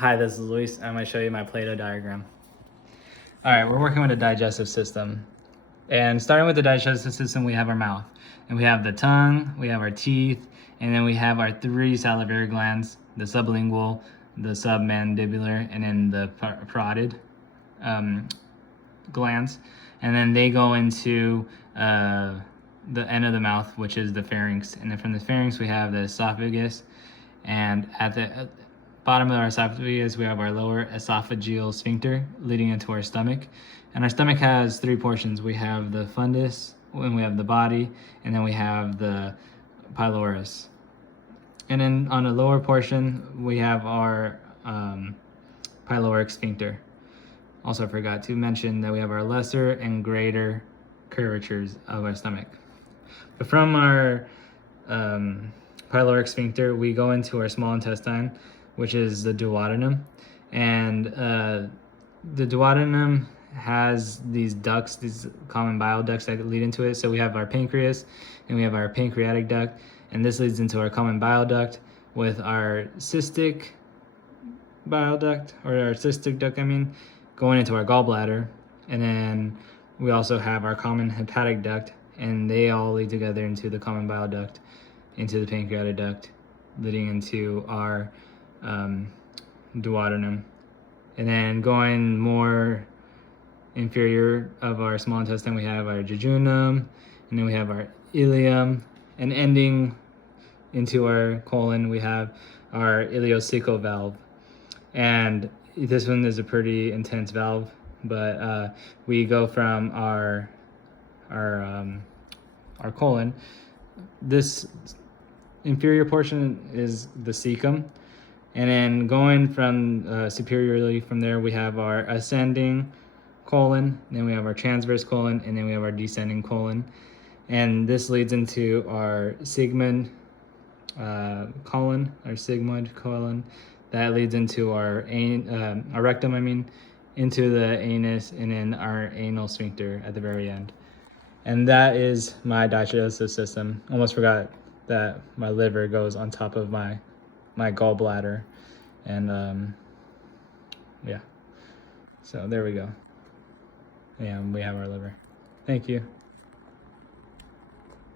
Hi, this is Luis. I'm going to show you my Play-Doh diagram. All right, we're working with a digestive system. And starting with the digestive system, we have our mouth. And we have the tongue, we have our teeth, and then we have our 3 salivary glands, the sublingual, the submandibular, and then the parotid glands. And then they go into the end of the mouth, which is the pharynx. And then from the pharynx, we have the esophagus. And at the bottom of our esophagus, we have our lower esophageal sphincter leading into our stomach. And our stomach has 3 portions. We have the fundus, and we have the body, and then we have the pylorus. And then on the lower portion, we have our pyloric sphincter. Also forgot to mention that we have our lesser and greater curvatures of our stomach. But from our pyloric sphincter, we go into our small intestine, which is the duodenum. And the duodenum has these ducts, these common bile ducts that lead into it. So we have our pancreas and we have our pancreatic duct, and this leads into our common bile duct with our cystic bile duct, or our cystic duct, going into our gallbladder. And then we also have our common hepatic duct, and they all lead together into the common bile duct, into the pancreatic duct, leading into our duodenum. And then going more inferior of our small intestine, we have our jejunum, and then we have our ileum, and ending into our colon, we have our ileocecal valve. And this one is a pretty intense valve, but we go from our colon. This inferior portion is the cecum, and then going from superiorly from there, we have our ascending colon, then we have our transverse colon, and then we have our descending colon. And this leads into our sigmoid colon, that leads into our rectum, into the anus, and then our anal sphincter at the very end. And that is my digestive system. Almost forgot that my liver goes on top of my gallbladder. And yeah, so there we go. Yeah, we have our liver. Thank you.